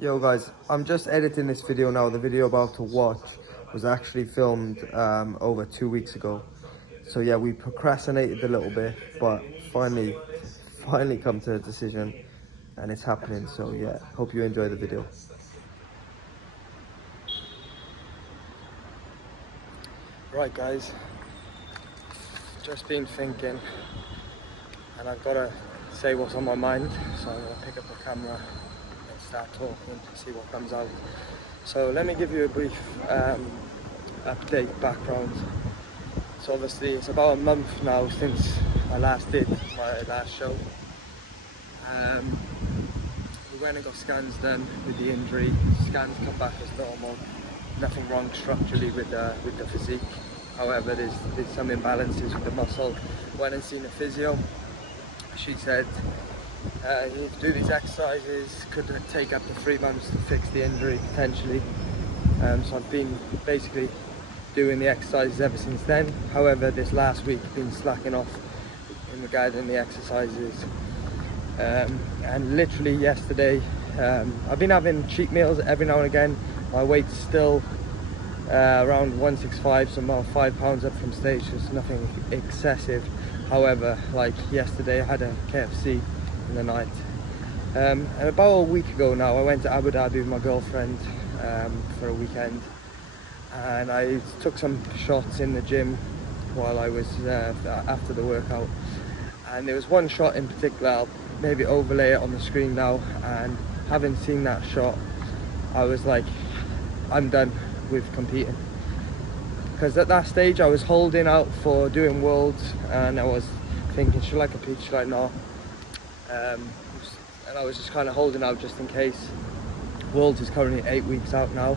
Yo guys, I'm just editing this video now. The video about to watch was actually filmed over 2 weeks ago. So yeah, we procrastinated a little bit, but finally come to a decision and it's happening. So yeah, hope you enjoy the video. Right guys, just been thinking and I've got to say what's on my mind. So I'm going to pick up the camera and start talking to see what comes out. So let me give you a brief update, background. So obviously it's about a month now since I did my last show. We went and got scans done with the injury. Scans come back as normal. Nothing wrong structurally with the physique. However, there's some imbalances with the muscle. Went and seen a physio. She said you need to do these exercises. Could take up to 3 months to fix the injury potentially. So I've been basically doing the exercises ever since then. However, this last week I've been slacking off in regarding the exercises. And literally yesterday, I've been having cheat meals every now and again. My weight's still around 165, so I'm about 5 pounds up from stage, so it's nothing excessive. However, like yesterday I had a KFC in the night. And about a week ago now, I went to Abu Dhabi with my girlfriend for a weekend. And I took some shots in the gym while I was after the workout. And there was one shot in particular, I'll maybe overlay it on the screen now. And having seen that shot, I was like, I'm done with competing. Because at that stage I was holding out for doing Worlds and I was thinking, should I compete, should I not? And I was just kind of holding out just in case. Worlds is currently 8 weeks out now.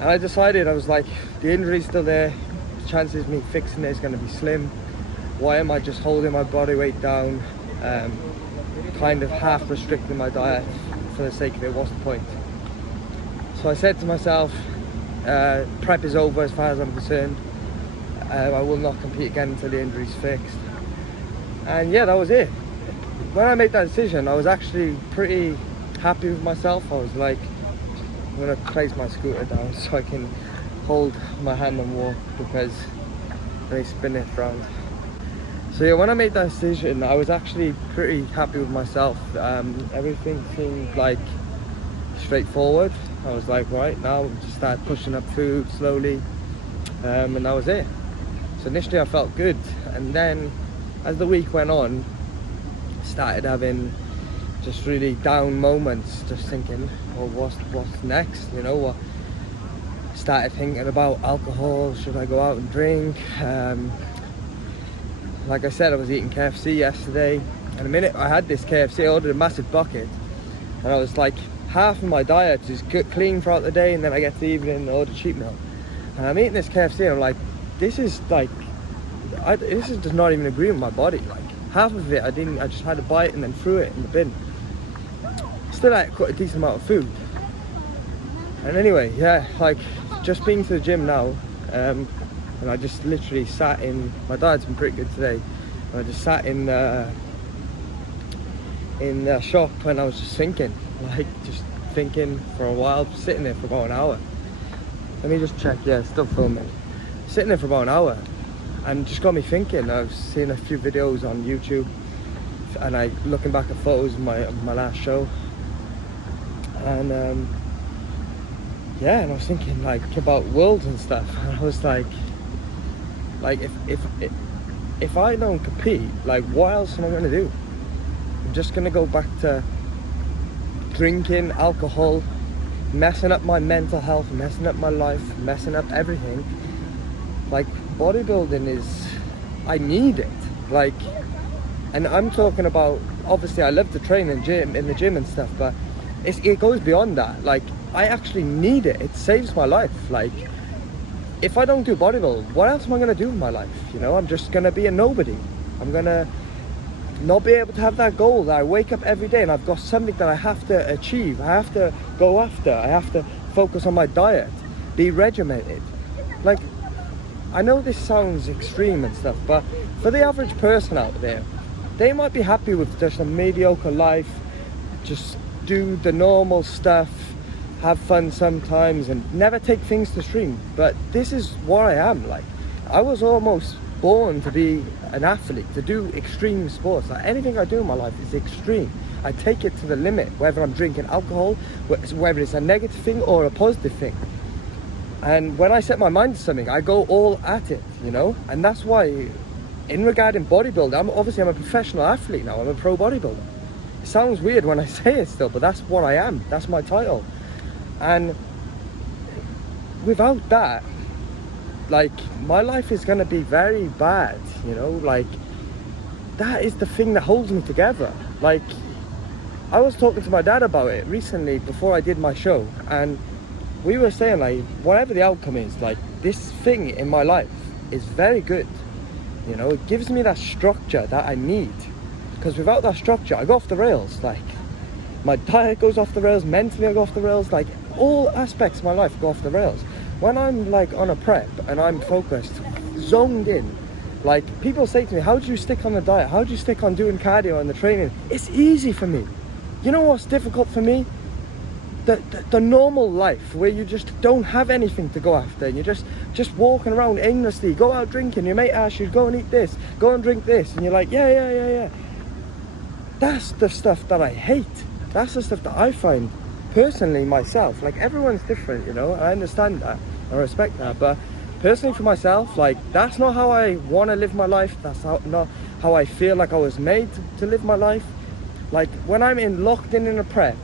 And I decided, I was like, the injury's still there, the chances of me fixing it is going to be slim. Why am I just holding my body weight down, kind of half restricting my diet for the sake of it? What's the point? So I said to myself, prep is over as far as I'm concerned. I will not compete again until the injury's fixed. And yeah, that was it. When I made that decision, I was actually pretty happy with myself. I was like, I'm going to place my scooter down so I can hold my hand and walk, because they spin it around. So yeah, when I made that decision, I was actually pretty happy with myself. Everything seemed like straightforward. I was like, right, now just start pushing up food slowly, and that was it. So initially I felt good, and then as the week went on, started having just really down moments, just thinking, well, what's next, you know? What? Started thinking about alcohol. Should I go out and drink? Like I said, I was eating KFC yesterday, and the minute I had this KFC, I ordered a massive bucket, and I was like, half of my diet is clean throughout the day, and then I get to the evening and order cheat meal. And I'm eating this KFC, and I'm like, this is like, this is just not even agreeing with my body. Like, half of it, I just had a bite and then threw it in the bin. Still ate quite a decent amount of food. And anyway, yeah, like, just being to the gym now, and I just literally sat in, my diet's been pretty good today, and I just sat in the shop, and I was just thinking for a while, sitting there for about an hour. Let me just check, yeah, it's still filming. Sitting there for about an hour, and just got me thinking. I was seeing a few videos on YouTube, and I looking back at photos of my last show, and yeah, and I was thinking like about Worlds and stuff, and I was like if I don't compete, like, what else am I going to do? I'm just going to go back to drinking, alcohol, messing up my mental health, messing up my life, messing up everything. Like, bodybuilding is, I need it. Like, and I'm talking about, obviously I love to train in the gym and stuff, but it goes beyond that. Like, I actually need it. It saves my life. Like, if I don't do bodybuilding, what else am I going to do with my life? You know, I'm just going to be a nobody. I'm going to not be able to have that goal that I wake up every day and I've got something that I have to achieve. I have to go after. I have to focus on my diet, be regimented. Like, I know this sounds extreme and stuff, but for the average person out there, they might be happy with just a mediocre life, just do the normal stuff, have fun sometimes and never take things to extreme. But this is what I am. Like, I was almost born to be an athlete, to do extreme sports. Like, anything I do in my life is extreme. I take it to the limit, whether I'm drinking alcohol, whether it's a negative thing or a positive thing. And when I set my mind to something, I go all at it, you know. And that's why, in regarding bodybuilding, I'm a professional athlete now. I'm a pro bodybuilder. It sounds weird when I say it still, but that's what I am. That's my title. And without that, like, my life is going to be very bad, you know. Like, that is the thing that holds me together. Like, I was talking to my dad about it recently before I did my show, and we were saying, like, whatever the outcome is, like, this thing in my life is very good, you know. It gives me that structure that I need, because without that structure, I go off the rails. Like, my diet goes off the rails, mentally I go off the rails, like, all aspects of my life go off the rails. When I'm, like, on a prep and I'm focused, zoned in, like, people say to me, how do you stick on the diet? How do you stick on doing cardio and the training? It's easy for me. You know what's difficult for me? The normal life where you just don't have anything to go after, and you're just walking around aimlessly. Go out drinking, your mate asks you, go and eat this, go and drink this, and you're like, yeah. That's the stuff that I hate. That's the stuff that I find personally myself. Like, everyone's different, you know. I understand that, I respect that, but personally for myself, like, that's not how I want to live my life. That's not how I feel like I was made to live my life. Like, when I'm locked in a prep,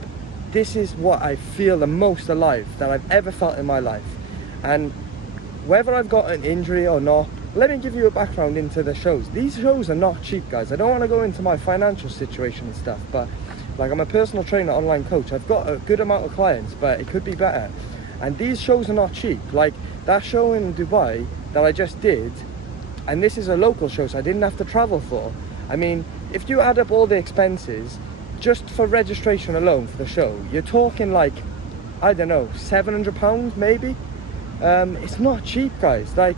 this is what I feel the most alive that I've ever felt in my life. And whether I've got an injury or not, let me give you a background into the shows. These shows are not cheap, guys. I don't want to go into my financial situation and stuff, but, like, I'm a personal trainer, online coach. I've got a good amount of clients, but it could be better. And these shows are not cheap. Like, that show in Dubai that I just did, and this is a local show, so I didn't have to travel for. I mean, if you add up all the expenses, just for registration alone for the show, you're talking, like, I don't know, £700 maybe. It's not cheap, guys. Like,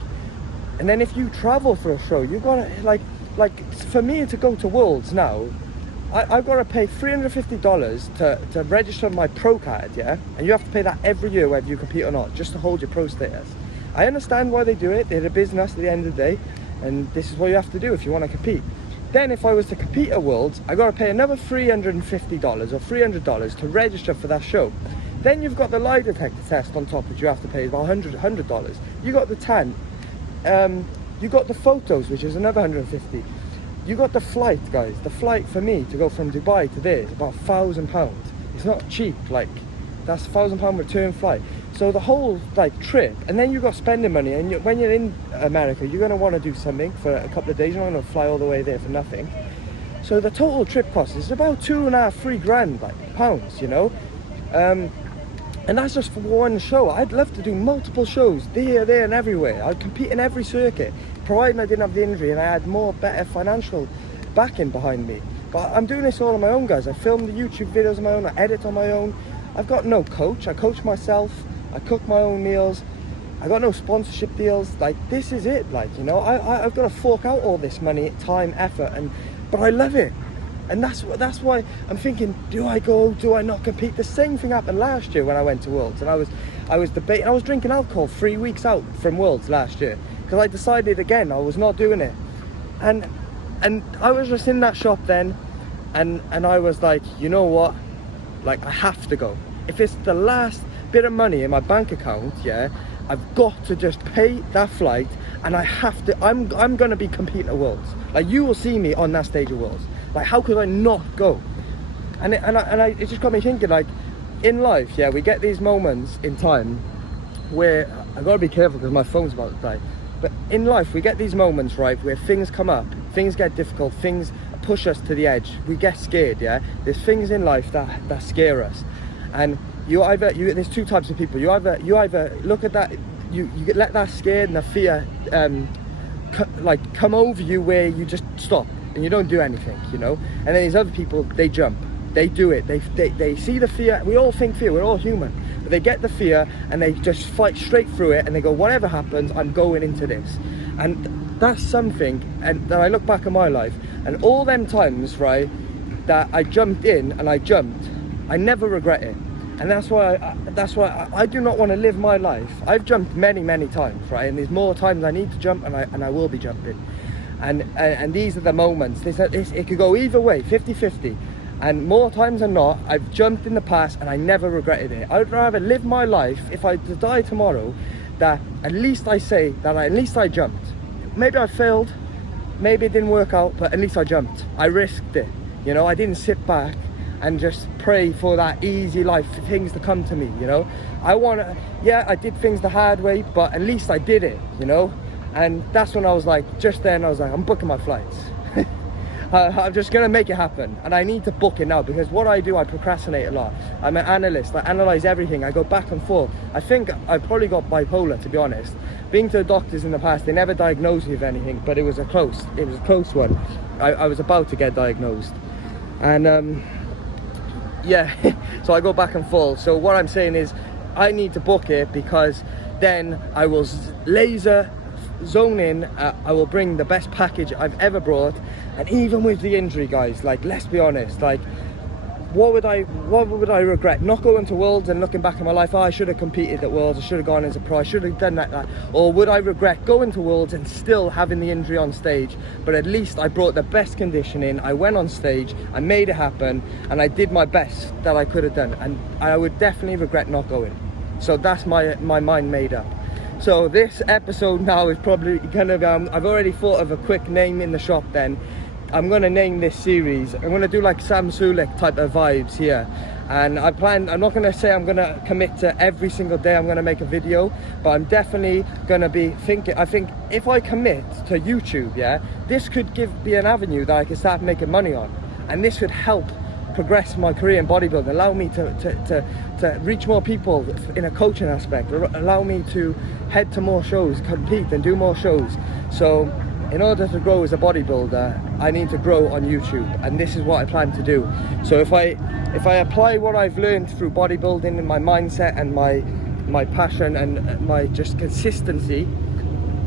and then if you travel for a show, you gotta, like for me to go to Worlds now, I've got to pay $350 to register my pro card, yeah? And you have to pay that every year whether you compete or not, just to hold your pro status. I understand why they do it. They're a business at the end of the day, and this is what you have to do if you want to compete. Then if I was to compete at Worlds, I got to pay another $350 or $300 to register for that show. Then you've got the lie detector test on top, which you have to pay about $100. You got the tan. You got the photos, which is another $150. You got the flight, guys. The flight for me to go from Dubai to there is about £1,000. It's not cheap. Like, that's £1,000 return flight. So the whole, like, trip, and then you got spending money, and when you're in America, you're going to want to do something for a couple of days. You're not going to fly all the way there for nothing. So the total trip cost is about £2,500, like, pounds, you know. And that's just for one show. I'd love to do multiple shows there, and everywhere. I'd compete in every circuit, providing I didn't have the injury and I had better financial backing behind me. But I'm doing this all on my own, guys. I film the YouTube videos on my own, I edit on my own. I've got no coach. I coach myself. I cook my own meals. I got no sponsorship deals. Like, this is it. Like, you know, I've got to fork out all this money, time, effort, but I love it. And that's why I'm thinking, do I go, do I not compete? The same thing happened last year when I went to Worlds, and I was debating. I was drinking alcohol 3 weeks out from Worlds last year because I decided again I was not doing it. And I was just in that shop then, and I was like, you know what? Like, I have to go. If it's the last bit of money in my bank account, yeah, I've got to just pay that flight, and I have to. I'm gonna be competing at Worlds. Like, you will see me on that stage of Worlds. Like, how could I not go? And it just got me thinking, like, in life, yeah, we get these moments in time where, I gotta be careful because my phone's about to die, but in life we get these moments, right, where things come up, things get difficult, things push us to the edge, we get scared, yeah. There's things in life that scare us, and there's two types of people. You either look at that, you let that scare and the fear come over you, where you just stop and you don't do anything, you know. And then these other people, they jump, they do it, they see the fear. We all think fear, we're all human, but they get the fear and they just fight straight through it, and they go, whatever happens, I'm going into this. And that's something, and that I look back at my life, and all them times, right, that I jumped in and I never regret it. And that's why I do not want to live my life. I've jumped many times, right? And there's more times I need to jump, and I will be jumping. And these are the moments. It could go either way, 50-50. And more times than not, I've jumped in the past and I never regretted it. I would rather live my life, if I die tomorrow, that at least I say that at least I jumped. Maybe I failed, maybe it didn't work out, but at least I jumped. I risked it, you know. I didn't sit back and just pray for that easy life, for things to come to me, you know. I did things the hard way, but at least I did it, you know. And that's when I was like, just then I was like, I'm booking my flights. I'm just gonna make it happen, and I need to book it now, because what I do, I procrastinate a lot. I'm an analyst. I analyze everything. I go back and forth. I think I've probably got bipolar, to be honest. Being to the doctors in the past, they never diagnosed me with anything, but it was a close one. I was about to get diagnosed, and yeah. So I go back and forth. So what I'm saying is, I need to book it, because then I will laser zone in. I will bring the best package I've ever brought. And even with the injury, guys, like, let's be honest, like, what would I regret? Not going to Worlds and looking back at my life, oh, I should have competed at Worlds, I should have gone as a pro, I should have done that. Or would I regret going to Worlds and still having the injury on stage, but at least I brought the best conditioning, I went on stage, I made it happen, and I did my best that I could have done, and I would definitely regret not going. So that's my mind made up. So this episode now is probably gonna be, I've already thought of a quick name in the shop then. I'm gonna name this series, I'm gonna do like Sam Sulek type of vibes here. And I'm not gonna say I'm gonna commit to every single day I'm gonna make a video, but I'm definitely gonna be thinking, I think if I commit to YouTube, yeah, this could be an avenue that I can start making money on. And this would help progress my career in bodybuilding, allow me to reach more people in a coaching aspect, allow me to head to more shows, compete and do more shows. So in order to grow as a bodybuilder, I need to grow on YouTube, and this is what I plan to do. So if I apply what I've learned through bodybuilding and my mindset and my passion and my just consistency,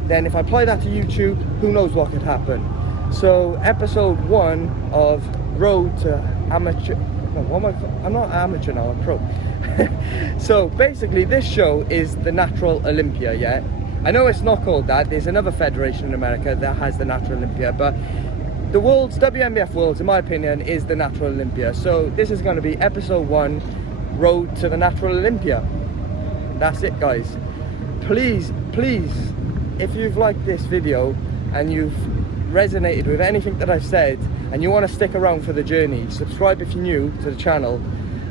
then if I apply that to YouTube, who knows what could happen. So episode 1 of Road to Amateur, I'm not amateur now, I'm pro. So basically this show is the Natural Olympia, yeah? I know it's not called that, there's another federation in America that has the Natural Olympia, but the Worlds, WNBF Worlds, in my opinion, is the Natural Olympia. So this is going to be episode 1, Road to the Natural Olympia. That's it, guys. Please, if you've liked this video and you've resonated with anything that I've said and you want to stick around for the journey, subscribe if you're new to the channel,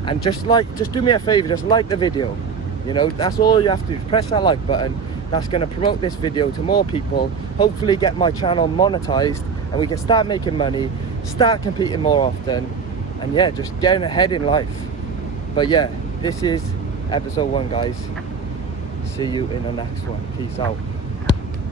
and just do me a favor, just like the video. You know, that's all you have to do, press that like button. That's going to promote this video to more people, hopefully get my channel monetized, and we can start making money, start competing more often, and yeah, just getting ahead in life. But yeah, this is episode 1, guys. See you in the next one. Peace out.